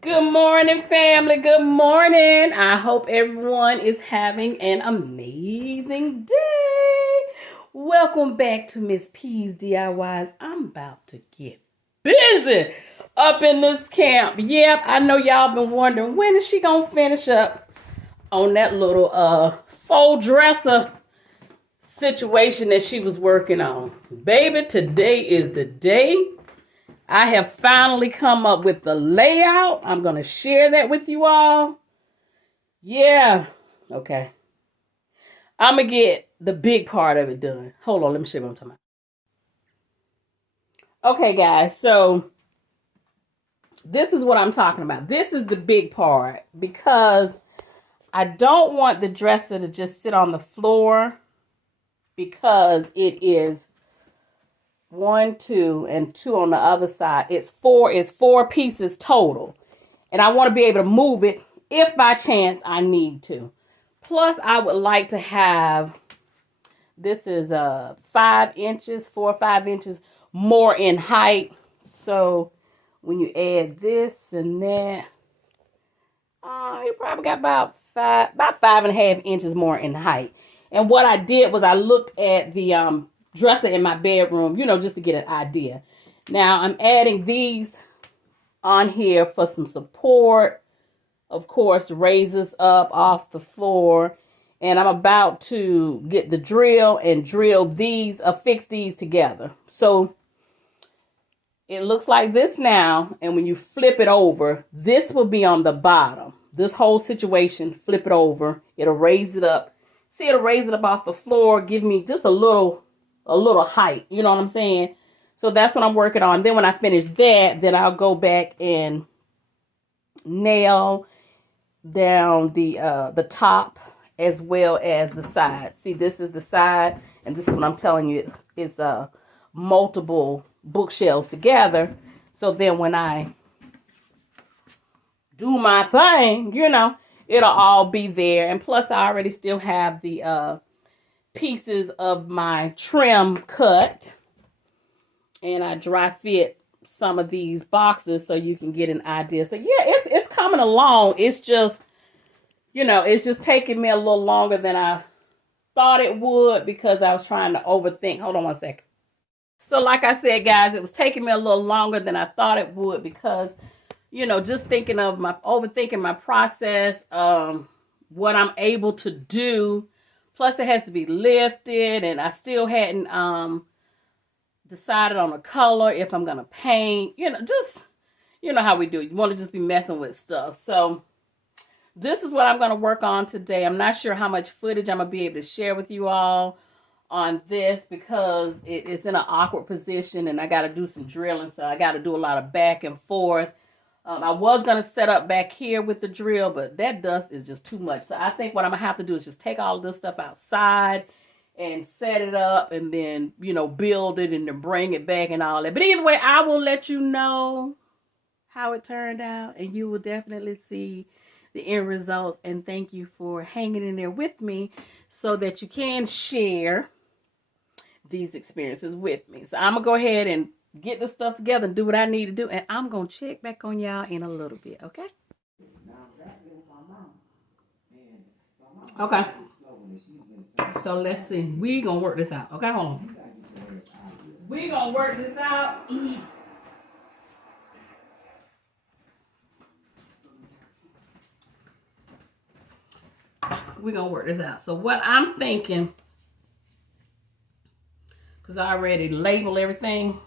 Good morning, family. Good morning. I hope everyone is having an amazing day. Welcome back to Miss P's DIYs. I'm about to get busy up in this camp. Yep, I know y'all been wondering when is she gonna finish up on that little faux dresser situation that she was working on. Baby, today is the day. I have finally come up with the layout. I'm going to share that with you all. Yeah. Okay. I'm going to get the big part of it done. Hold on. Let me show you what I'm talking about. Okay, guys. So this is what I'm talking about. This is the big part because I don't want the dresser to just sit on the floor because it is 1, 2, and 2 on the other side. It's four pieces total. And I want to be able to move it if by chance I need to. Plus, I would like to have, this is 5 inches, 4 or 5 inches more in height. So when you add this and that, you probably got about 5.5 inches more in height. And what I did was I looked at the dresser in my bedroom, just to get an idea. Now I'm adding these on here for some support. Of course, raises up off the floor. And I'm about to get the drill and drill these, affix these together. So it looks like this now. And when you flip it over, this will be on the bottom. This whole situation, flip it over. It'll raise it up. See, it'll raise it up off the floor. Give me just a little height. You know what I'm saying? So that's what I'm working on. Then when I finish that, then I'll go back and nail down the top as well as the side. See, this is the side, and this is what I'm telling you is multiple bookshelves together. So then when I do my thing, it'll all be there. And plus, I already still have the pieces of my trim cut, and I dry fit some of these boxes so you can get an idea. So yeah, it's coming along. It's just, it's just taking me a little longer than I thought it would because I was trying to overthink. Hold on one second. So like I said, guys, it was taking me a little longer than I thought it would because, just thinking of overthinking my process, what I'm able to do. Plus, it has to be lifted, and I still hadn't decided on a color if I'm gonna paint. Just how we do. You want to just be messing with stuff. So this is what I'm gonna work on today. I'm not sure how much footage I'm gonna be able to share with you all on this because it's in an awkward position, and I got to do some drilling, so I got to do a lot of back and forth. I was going to set up back here with the drill, but that dust is just too much. So I think what I'm going to have to do is just take all of this stuff outside and set it up and then, build it and then bring it back and all that. But either way, I will let you know how it turned out, and you will definitely see the end results. And thank you for hanging in there with me so that you can share these experiences with me. So I'm going to go ahead and get this stuff together and do what I need to do. And I'm going to check back on y'all in a little bit, okay? Okay. So let's see. We going to work this out. Okay, hold on. We going to work this out. We're going to work this out. So what I'm thinking, because I already labeled everything.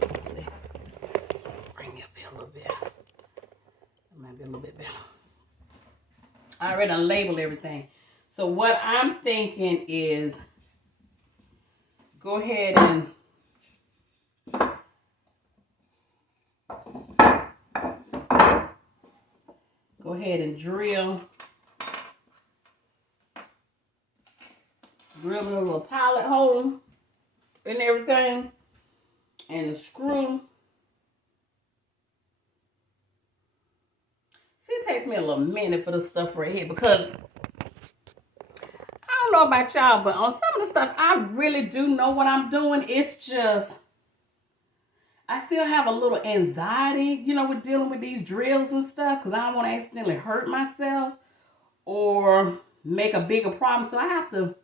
Let's see. Bring you up here a little bit. It might be a little bit better. I already labeled everything. So what I'm thinking is go ahead and drill a little pilot hole and everything, and the screw. See, it takes me a little minute for this stuff right here because I don't know about y'all, but on some of the stuff, I really do know what I'm doing. It's just, I still have a little anxiety, you know, with dealing with these drills and stuff because I don't want to accidentally hurt myself or make a bigger problem. So I have to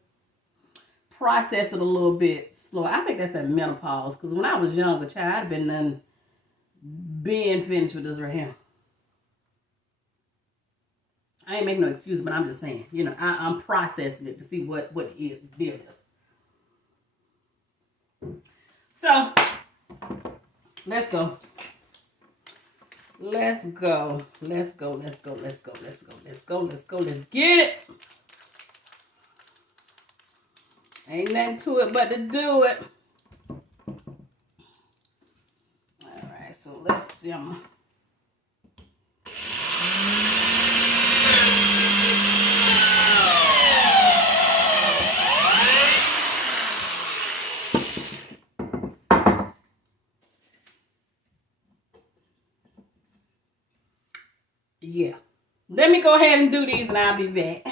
process it a little bit slow. I think that's that menopause because when I was younger, child, I'd been done being finished with this right here. I ain't making no excuse, but I'm just saying, you know, I'm processing it to see what it is. So, let's go. Let's go. Let's go. Let's go. Let's go. Let's go. Let's go. Let's go. Let's get it. Ain't nothing to it but to do it. All right, so let's see. Yeah. Let me go ahead and do these and I'll be back.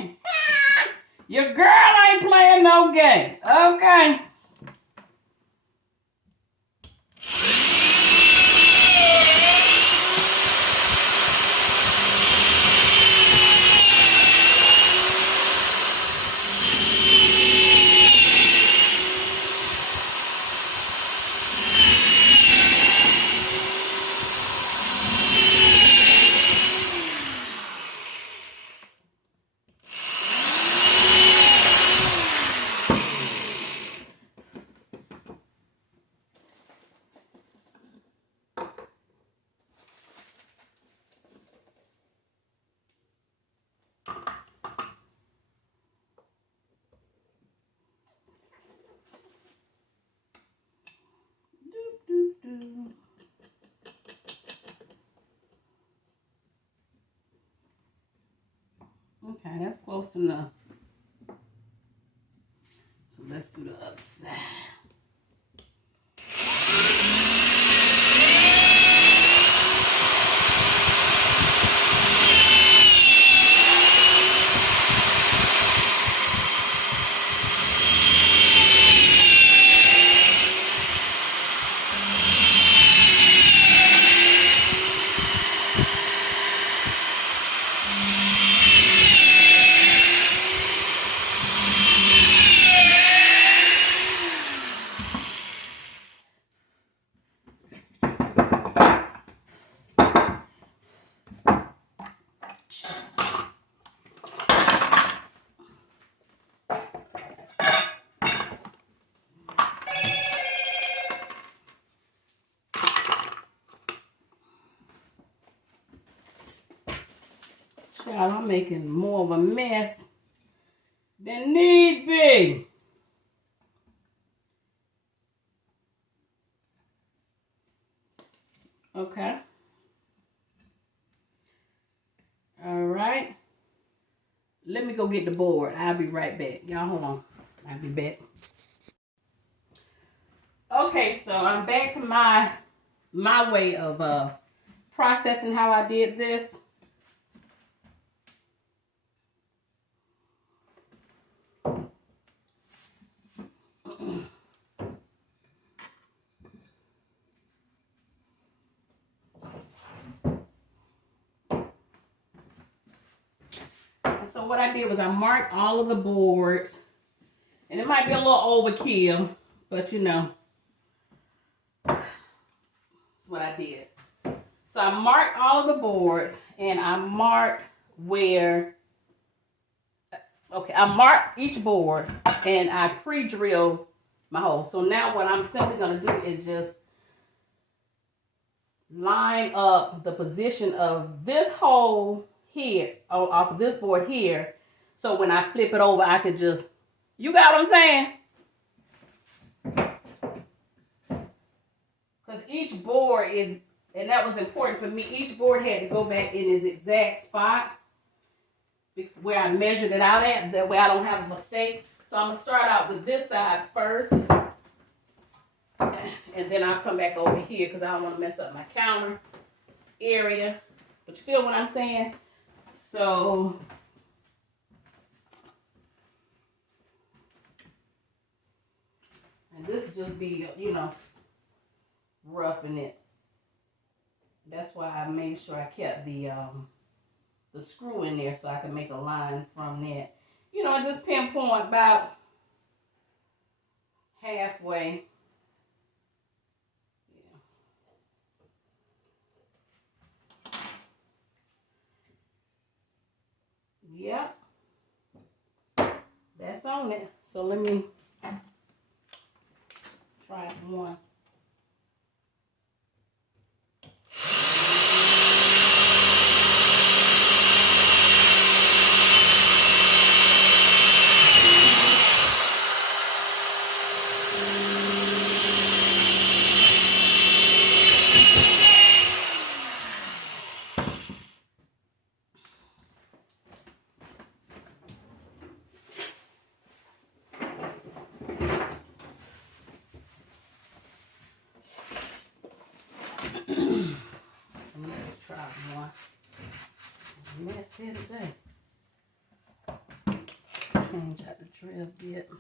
Your girl ain't playing no game. Okay. Okay, that's close enough. So let's do the other side. Child, I'm making more of a mess than need be. Okay. All right. Let me go get the board. I'll be right back. Y'all hold on. I'll be back. Okay, so I'm back to my way of processing how I did this. So what I did was I marked all of the boards, and it might be a little overkill, but you know, that's what I did. So I marked all of the boards, and I marked where, okay, I marked each board, and I pre-drilled my hole. So now what I'm simply going to do is just line up the position of this hole here, off of this board here, so when I flip it over, I could just, you got what I'm saying? Because each board is, and that was important for me, each board had to go back in its exact spot where I measured it out at, that way I don't have a mistake. So I'm going to start out with this side first, and then I'll come back over here because I don't want to mess up my counter area. But you feel what I'm saying? So and this just be, you know, roughing it. That's why I made sure I kept the screw in there so I could make a line from that. You know, just pinpoint about halfway. Yeah. Yep. That's on it. So let me try one. Let's try one. Mess here today. Change out the drill bit.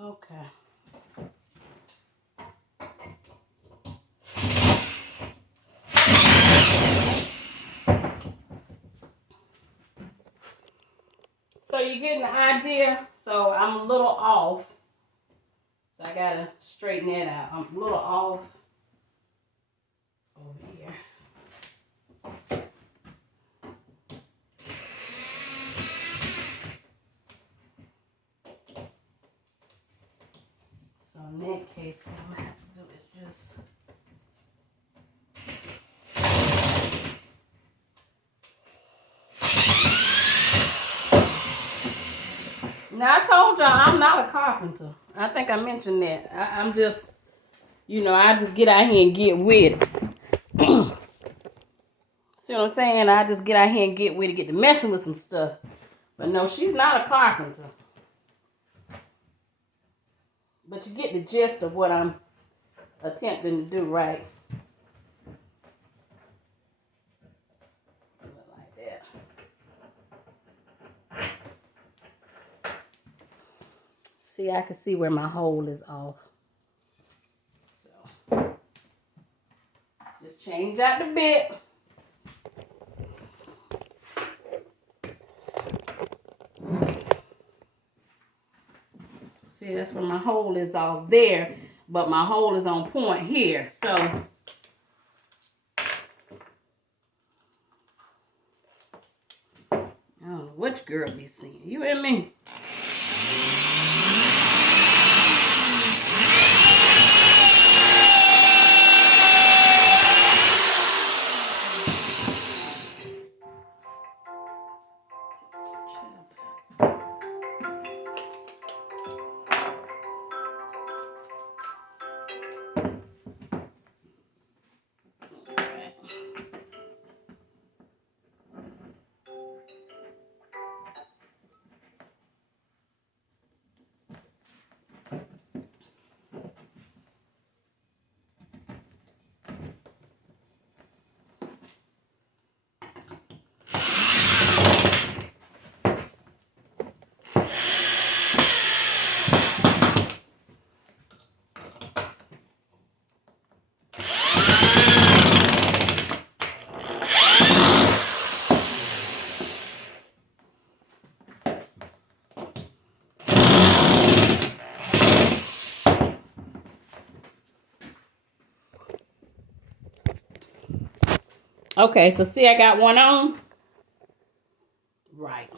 Okay. So you're getting the idea. So I'm a little off. So I gotta straighten that out. I'm a little off over here. So in that case, what I'm gonna have to do is just now I told y'all I'm not a carpenter. I think I mentioned that. I'm just, you know, I just get out here and get with it. See what I'm saying? I just get out here and get with it, get to messing with some stuff. But no, she's not a carpenter. But you get the gist of what I'm attempting to do, right? Like that. See, I can see where my hole is off. So, just change out the bit. See, that's where my hole is off there, but my hole is on point here. So, I don't know which girl be seeing. You and me? Okay, so see, I got one on. Right.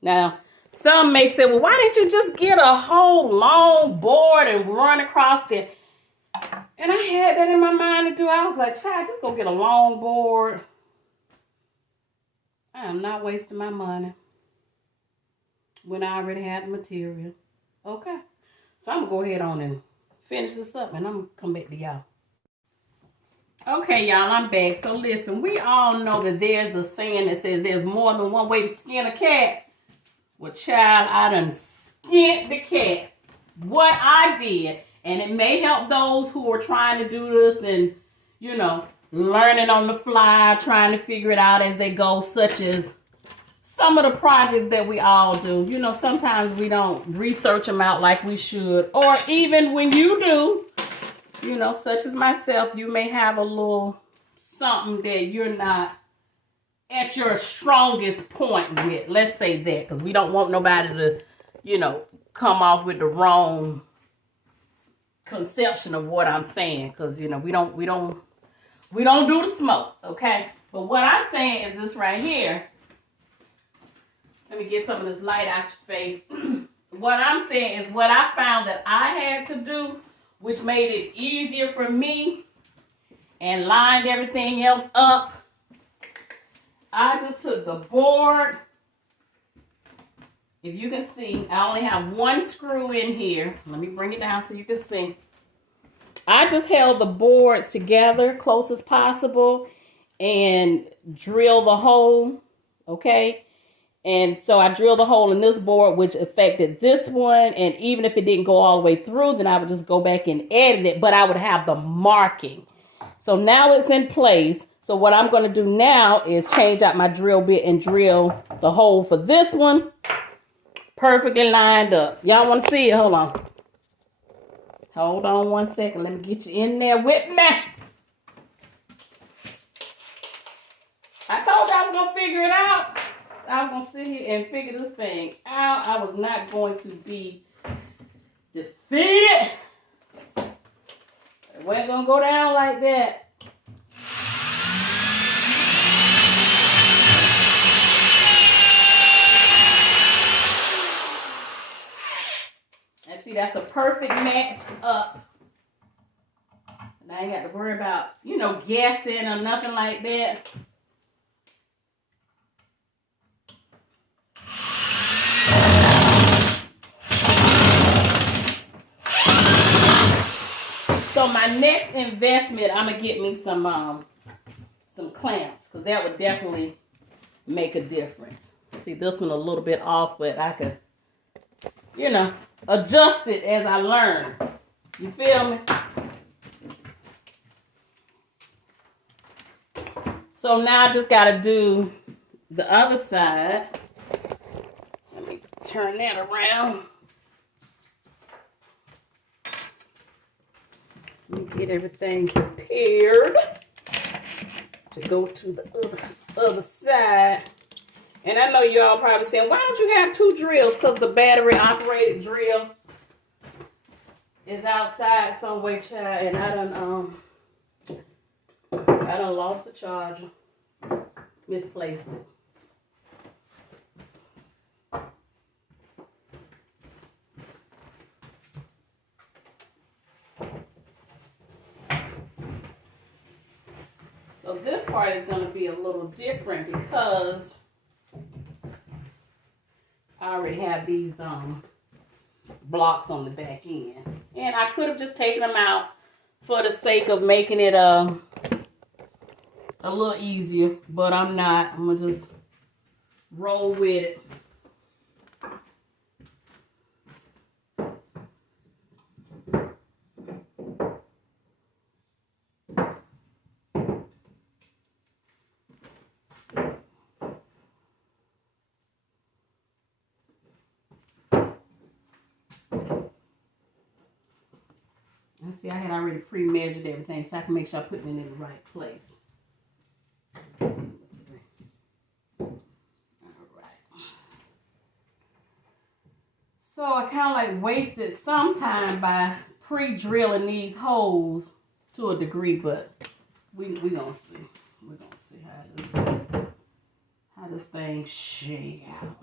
Now, some may say, well, why didn't you just get a whole long board and run across there? And I had that in my mind to do. I was like, child, just go get a long board. I am not wasting my money when I already had the material. Okay. So I'm going to go ahead on and finish this up, and I'm going to come back to y'all. Okay, y'all, I'm back. So listen, we all know that there's a saying that says there's more than one way to skin a cat. Well, child, I done skinned the cat. What I did, and it may help those who are trying to do this and, you know, learning on the fly, trying to figure it out as they go, such as some of the projects that we all do. You know, sometimes we don't research them out like we should. Or even when you do, you know, such as myself, you may have a little something that you're not at your strongest point with. Let's say that, because we don't want nobody to, you know, come off with the wrong conception of what I'm saying. Because, you know, we don't do the smoke, okay? But what I'm saying is this right here. Let me get some of this light out your face. What I'm saying is what I found that I had to do, which made it easier for me and lined everything else up. I just took the board. If you can see, I only have one screw in here. Let me bring it down so you can see. I just held the boards together close as possible and drill the hole, okay? And so I drilled the hole in this board, which affected this one. And even if it didn't go all the way through, then I would just go back and edit it, but I would have the marking. So now it's in place. So what I'm going to do now is change out my drill bit and drill the hole for this one. Perfectly lined up. Y'all want to see it? Hold on. Hold on one second. Let me get you in there with me. I told you I was going to figure it out. I was going to sit here and figure this thing out. I was not going to be defeated. It wasn't going to go down like that. And see, that's a perfect match up. And I ain't got to worry about, you know, guessing or nothing like that. So my next investment, I'm gonna get me some clamps, because that would definitely make a difference. See, this one a little bit off, but I could, you know, adjust it as I learn. You feel me? So now I just gotta do the other side. Let me turn that around. Let me get everything prepared to go to the other side. And I know y'all probably saying, why don't you have two drills? Because the battery operated drill is outside somewhere, child. And I done lost the charger. Misplaced it. So this part is going to be a little different because I already have these blocks on the back end. And I could have just taken them out for the sake of making it a little easier, but I'm not. I'm going to just roll with it. See, I had already pre-measured everything, so I can make sure I put it in the right place. All right. So I kind of like wasted some time by pre-drilling these holes to a degree, but we gonna see. We're gonna see. see how this thing shake out.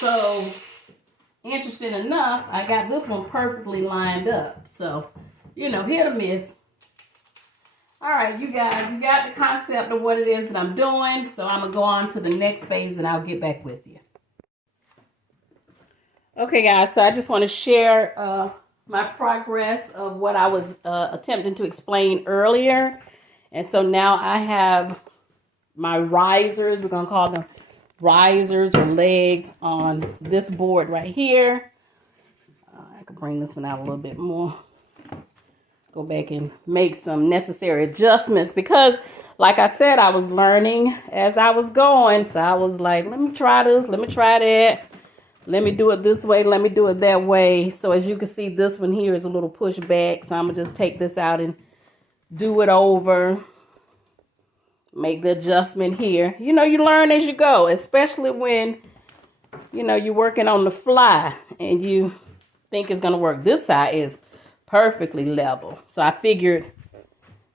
So, interesting enough, I got this one perfectly lined up. So, you know, hit or miss. All right, you guys, you got the concept of what it is that I'm doing. So I'm going to go on to the next phase and I'll get back with you. Okay, guys, so I just want to share my progress of what I was attempting to explain earlier. And so now I have my risers, we're going to call them risers or legs, on this board right here. I could bring this one out a little bit more. Go back and make some necessary adjustments because, like I said, I was learning as I was going. So I was like, let me try this, let me try that. Let me do it this way, let me do it that way. So as you can see, this one here is a little pushed back. So I'm going to just take this out and do it over. Make the adjustment here. You know, you learn as you go, especially when, you know, you're working on the fly and you think it's going to work. This side is perfectly level. So I figured,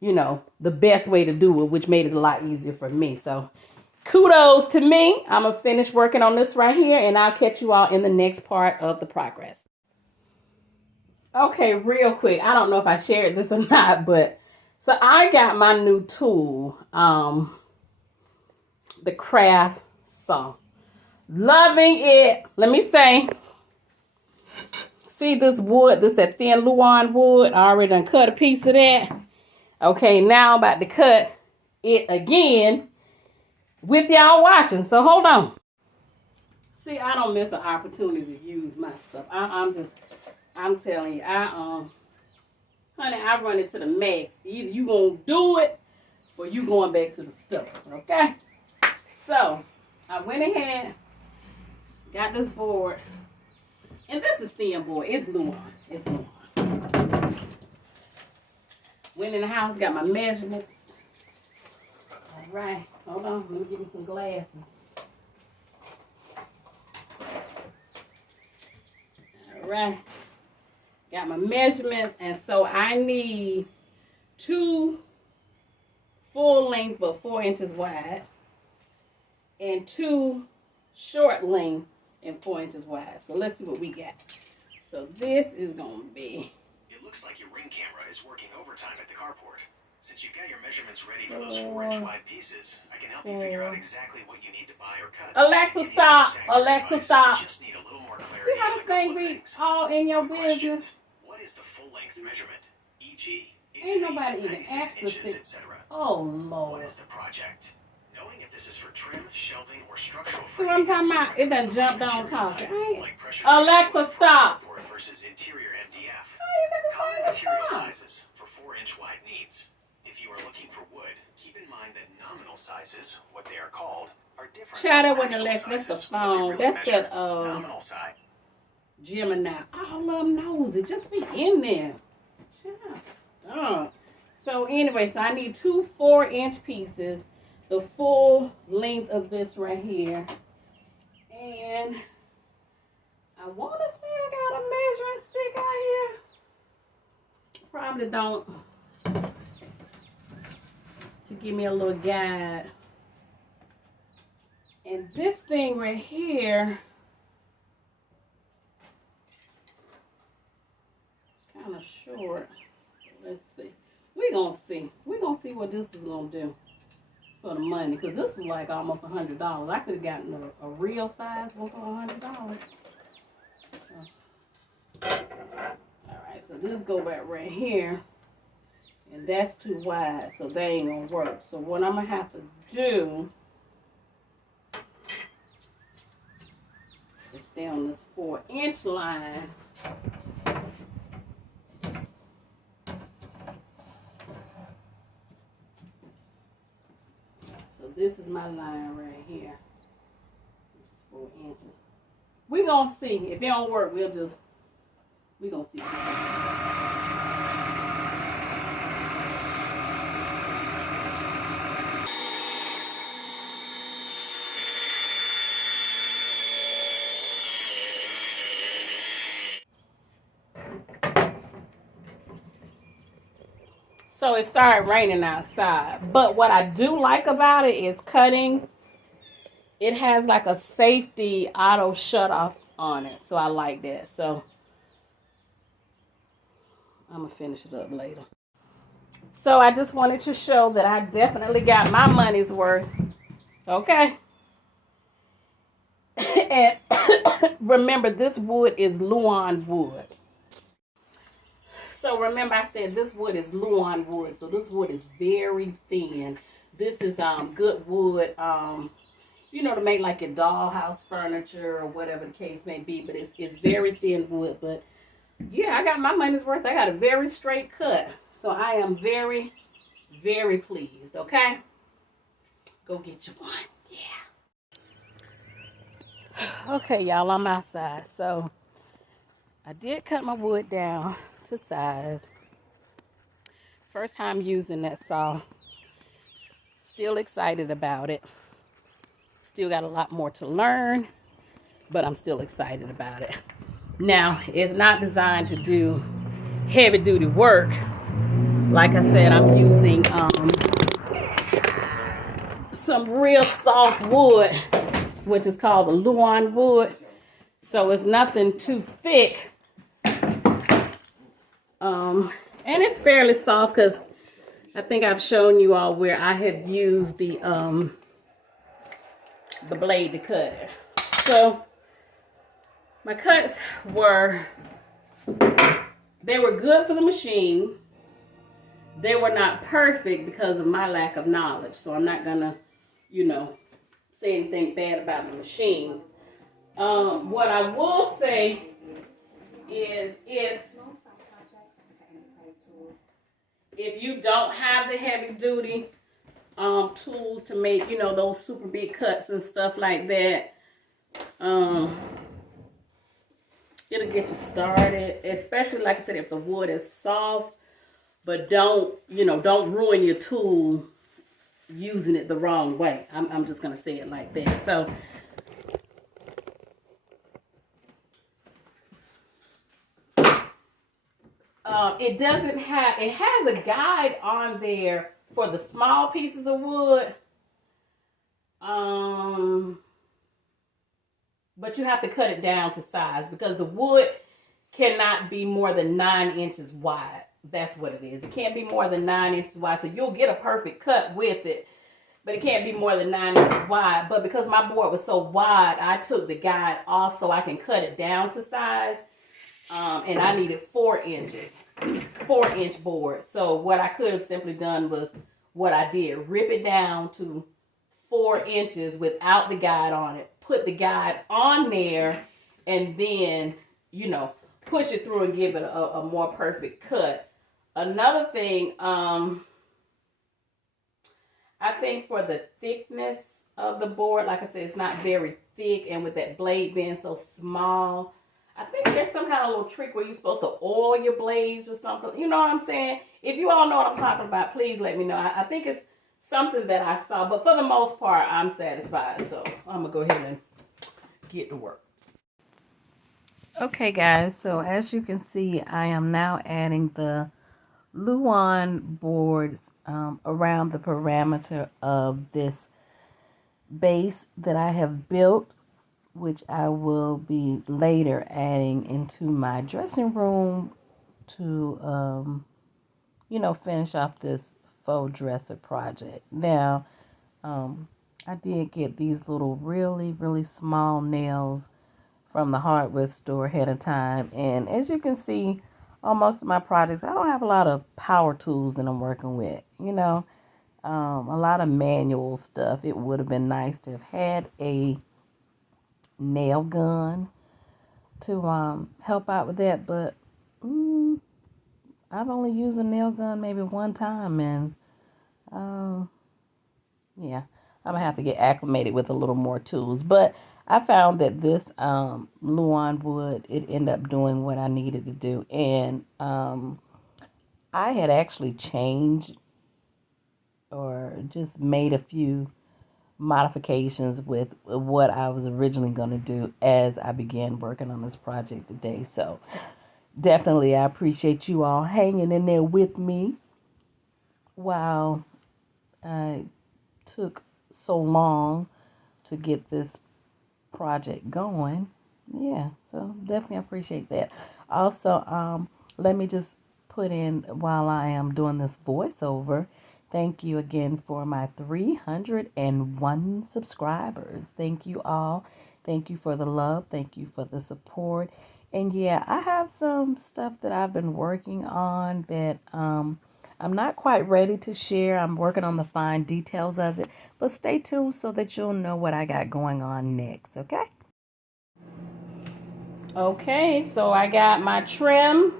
you know, the best way to do it, which made it a lot easier for me. So kudos to me. I'm going to finish working on this right here and I'll catch you all in the next part of the progress. Okay, real quick. I don't know if I shared this or not, but so I got my new tool, the craft saw. Loving it. Let me say, see this wood, this that thin Luan wood. I already done cut a piece of that. Okay, now I'm about to cut it again with y'all watching. So hold on. See, I don't miss an opportunity to use my stuff. I'm telling you, honey, I run it to the max. Either you gonna do it or you going back to the store, okay? So, I went ahead, got this board, and this is thin board. It's Luan. It's Luan. Went in the house, got my measurements. All right, hold on. Let me give you some glasses. All right. Got my measurements, and so I need 2 full length but 4 inches wide and 2 short length and 4 inches wide. So let's see what we got. So this is going to be... It looks like your ring camera is working overtime at the carport. Since you've got your measurements ready for those 4-inch wide pieces, I can help you figure out exactly what you need to buy or cut. Alexa, stop! Alexa, stop! Just need a little more clarity. See how this thing be all in your business? What is the full-length measurement? E.g., ain't nobody even asked this thing. Oh, Lord. What is the project? Knowing if this is for trim, shelving, or structural see what I'm talking about? It done jumped on top. Alexa, stop! Versus interior MDF. Common material sizes for 4-inch wide needs. If you are looking for wood, keep in mind that nominal sizes, what they are called, are different Child, that from wasn't actual Alexa. That's the sizes, but they phone. really That's measure that nominal size. Gemini. All of them knows it. Just be in there. Just stop. So anyway, so I need two 4-inch pieces, the full length of this right here, and I want to say I got a measuring stick out here. Probably don't, to give me a little guide. And this thing right here, kind of short. Let's see. We're going to see. We're going to see what this is going to do for the money. Because this was like almost $100. I could have gotten a real size one for $100. So, alright, so this go back right here. And that's too wide. So they ain't going to work. So what I'm going to have to do is stay on this 4-inch line. This is my line right here, which is 4 inches. We're going to see. If it don't work, we're going to see. So it started raining outside. But what I do like about it is cutting. It has like a safety auto shut off on it. So I like that. So I'm going to finish it up later. So I just wanted to show that I definitely got my money's worth. Okay. And remember, this wood is Luan wood. So remember I said this wood is Luan wood. So this wood is very thin. This is good wood, you know, to make like your dollhouse furniture or whatever the case may be. But it's very thin wood. But yeah, I got my money's worth. I got a very straight cut. So I am very, very pleased. Okay? Go get you one. Yeah. Okay, y'all, I'm outside. So I did cut my wood down to size. First time using that saw. Still excited about it. Still got a lot more to learn, but I'm still excited about it. Now, it's not designed to do heavy duty work. Like I said, I'm using some real soft wood, which is called the Luan wood. So it's nothing too thick. And it's fairly soft because I think I've shown you all where I have used the blade to cut it. So my cuts were good for the machine. They were not perfect because of my lack of knowledge. So I'm not gonna, you know, say anything bad about the machine. What I will say is if you don't have the heavy duty tools to make, you know, those super big cuts and stuff like that, it'll get you started. Especially, like I said, if the wood is soft, but don't ruin your tool using it the wrong way. I'm just gonna say it like that. So it has a guide on there for the small pieces of wood. But you have to cut it down to size because the wood cannot be more than 9 inches wide. That's what it is. It can't be more than 9 inches wide. So you'll get a perfect cut with it, but it can't be more than 9 inches wide. But because my board was so wide, I took the guide off so I can cut it down to size. And I needed 4 inches. 4-inch board. So what I could have simply done was what I did. Rip it down to 4 inches without the guide on it. Put the guide on there and then, you know, push it through and give it a more perfect cut. Another thing, I think for the thickness of the board. Like I said, it's not very thick, and with that blade being so small, I think there's some kind of little trick where you're supposed to oil your blades or something. You know what I'm saying? If you all know what I'm talking about, please let me know. I think it's something that I saw, but for the most part, I'm satisfied. So I'm gonna go ahead and get to work. Okay, guys, so as you can see, I am now adding the Luan boards around the parameter of this base that I have built, which I will be later adding into my dressing room to, finish off this faux dresser project. Now, I did get these little really, really small nails from the hardware store ahead of time, and as you can see on most of my projects, I don't have a lot of power tools that I'm working with, a lot of manual stuff. It would have been nice to have had a nail gun to help out with that, but I've only used a nail gun maybe one time, and yeah, I'm gonna have to get acclimated with a little more tools. But I found that this Luan wood, it ended up doing what I needed to do. And I had actually changed or just made a few modifications with what I was originally going to do as I began working on this project today. So definitely I appreciate you all hanging in there with me while I took so long to get this project going. Yeah, so definitely appreciate that. Also, let me just put in, while I am doing this voiceover, thank you again for my 301 subscribers. Thank you all. Thank you for the love. Thank you for the support. And yeah, I have some stuff that I've been working on that I'm not quite ready to share. I'm working on the fine details of it, but stay tuned so that you'll know what I got going on next, okay? Okay, so I got my trim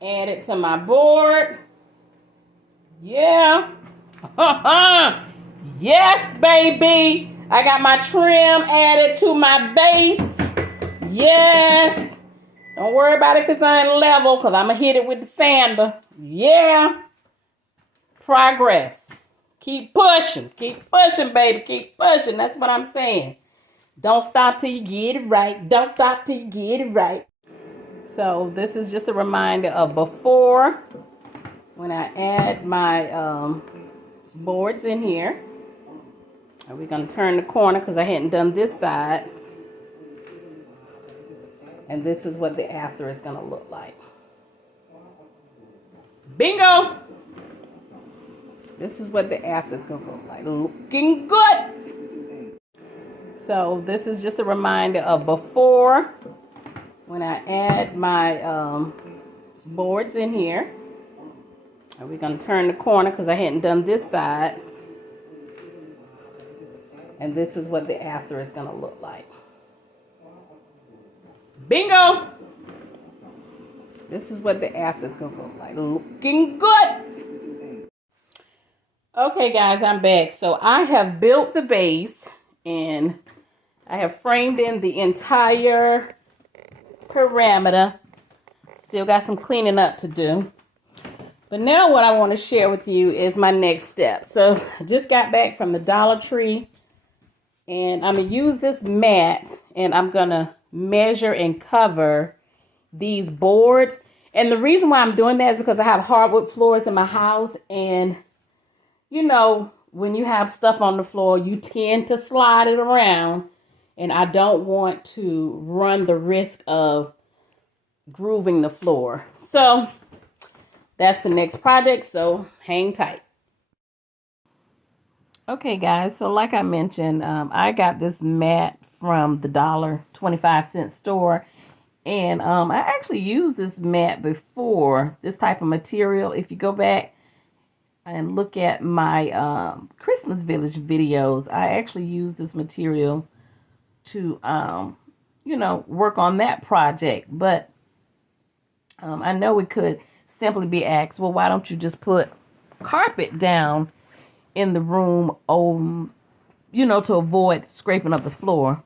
added to my board. Yeah. Yes, baby. I got my trim added to my base. Yes. Don't worry about if it's unlevel, because I'm going to hit it with the sander. Yeah. Progress. Keep pushing. Keep pushing, baby. Keep pushing. That's what I'm saying. Don't stop till you get it right. Don't stop till you get it right. So this is just a reminder of before, when I add my boards in here. And we're going to turn the corner because I hadn't done this side. And this is what the after is going to look like. Bingo! This is what the after is going to look like. Looking good! So this is just a reminder of before, when I add my boards in here. And we're going to turn the corner because I hadn't done this side. And this is what the after is going to look like. Bingo! This is what the after is going to look like. Looking good! Okay, guys, I'm back. So I have built the base, and I have framed in the entire parameter. Still got some cleaning up to do. But now what I want to share with you is my next step. So I just got back from the Dollar Tree, and I'm going to use this mat, and I'm going to measure and cover these boards. And the reason why I'm doing that is because I have hardwood floors in my house, and you know, when you have stuff on the floor, you tend to slide it around, and I don't want to run the risk of grooving the floor. So that's the next project, so hang tight. Okay, guys, so like I mentioned, I got this mat from the $1.25 store, and I actually used this mat before, this type of material. If you go back and look at my Christmas Village videos, I actually used this material to, work on that project. But I know it could simply be asked, well, why don't you just put carpet down in the room you know, to avoid scraping up the floor.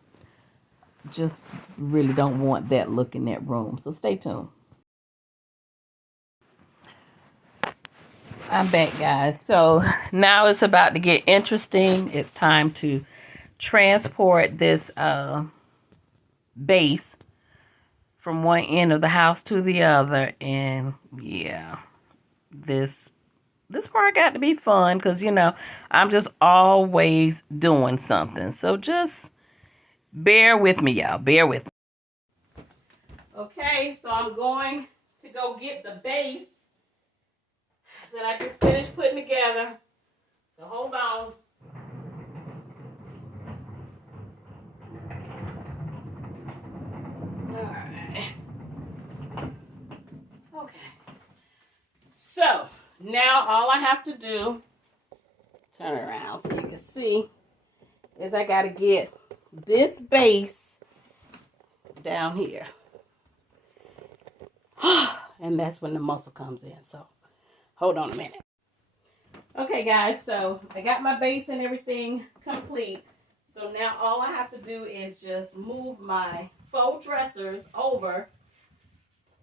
Just really don't want that look in that room. So stay tuned. I'm back, guys. So now it's about to get interesting. It's time to transport this base from one end of the house to the other. And yeah, this part got to be fun because, you know, I'm just always doing something. So just bear with me, y'all. Bear with me. Okay, so I'm going to go get the base that I just finished putting together. So hold on. Alright. Okay. So now all I have to do, turn around so you can see, is I gotta get this base down here. And that's when the muscle comes in. So hold on a minute. Okay, guys, so I got my base and everything complete. So now all I have to do is just move my faux dressers over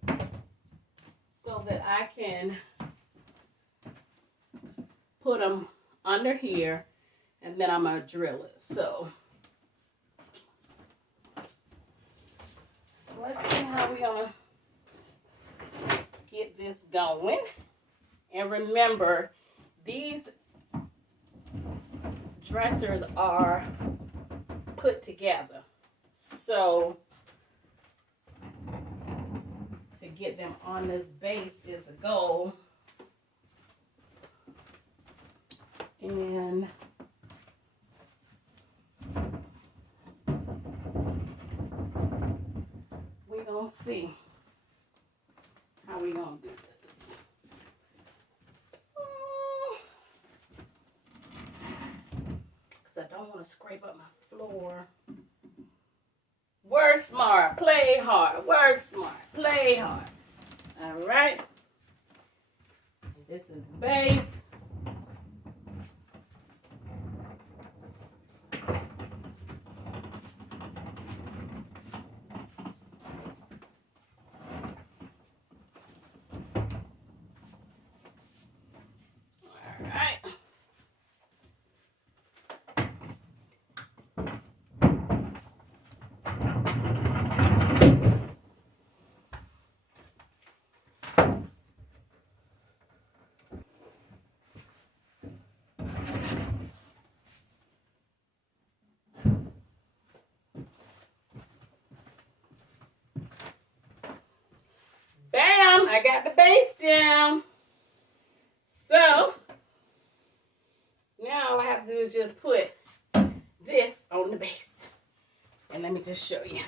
so that I can put them under here, and then I'm going to drill it. So let's see how we're going to get this going. And remember, these dressers are put together. So to get them on this base is the goal. And we're going to see how we're going to do this. Because I don't want to scrape up my floor. Work smart, play hard. Work smart, play hard. All right. This is the base. Bam! I got the base down. So now all I have to do is just put this on the base. And let me just show you.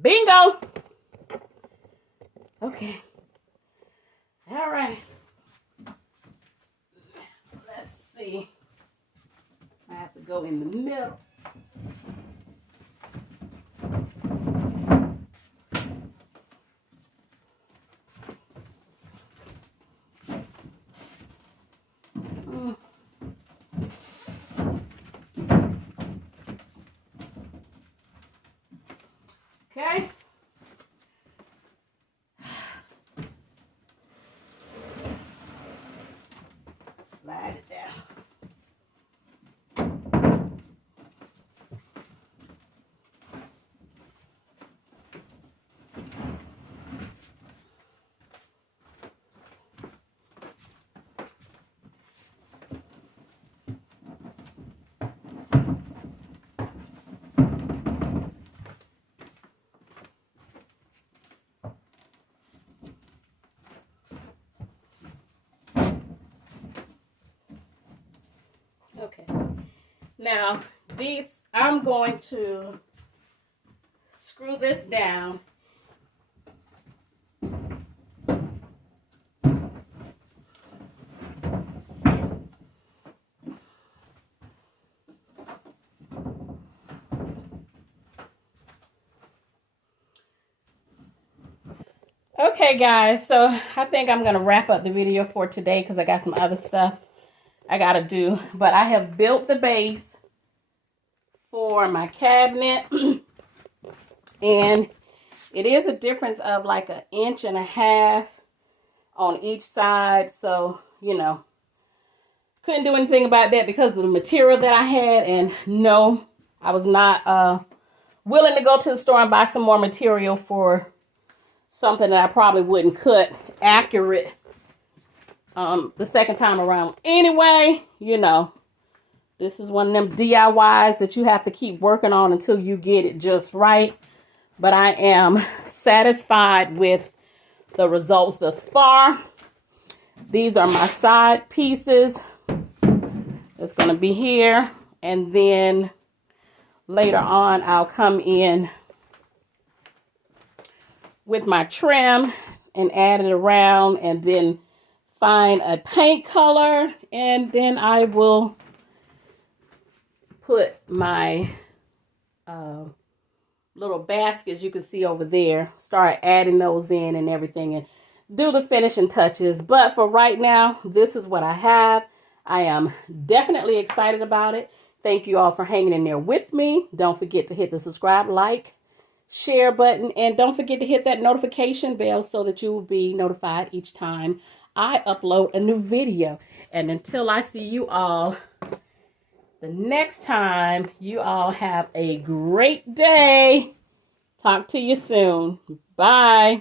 Bingo! Okay. All right. Let's see. I have to go in the middle. Okay. Slide it down. Okay. Now, I'm going to screw this down. Okay, guys, so I think I'm going to wrap up the video for today because I got some other stuff I got to do. But I have built the base for my cabinet. And it is a difference of like 1.5 inches on each side. So, you know, couldn't do anything about that because of the material that I had. And no, I was not willing to go to the store and buy some more material for something that I probably wouldn't cut accurate the second time around. Anyway, you know, this is one of them DIYs that you have to keep working on until you get it just right. But I am satisfied with the results thus far. These are my side pieces. It's going to be here. And then later on, I'll come in with my trim and add it around and then find a paint color. And then I will put my little baskets you can see over there, start adding those in and everything and do the finishing touches. But for right now, this is what I have. I am definitely excited about it. Thank you all for hanging in there with me. Don't forget to hit the subscribe, like, share button, and don't forget to hit that notification bell so that you will be notified each time I upload a new video. And until I see you all the next time, you all have a great day. Talk to you soon. Bye.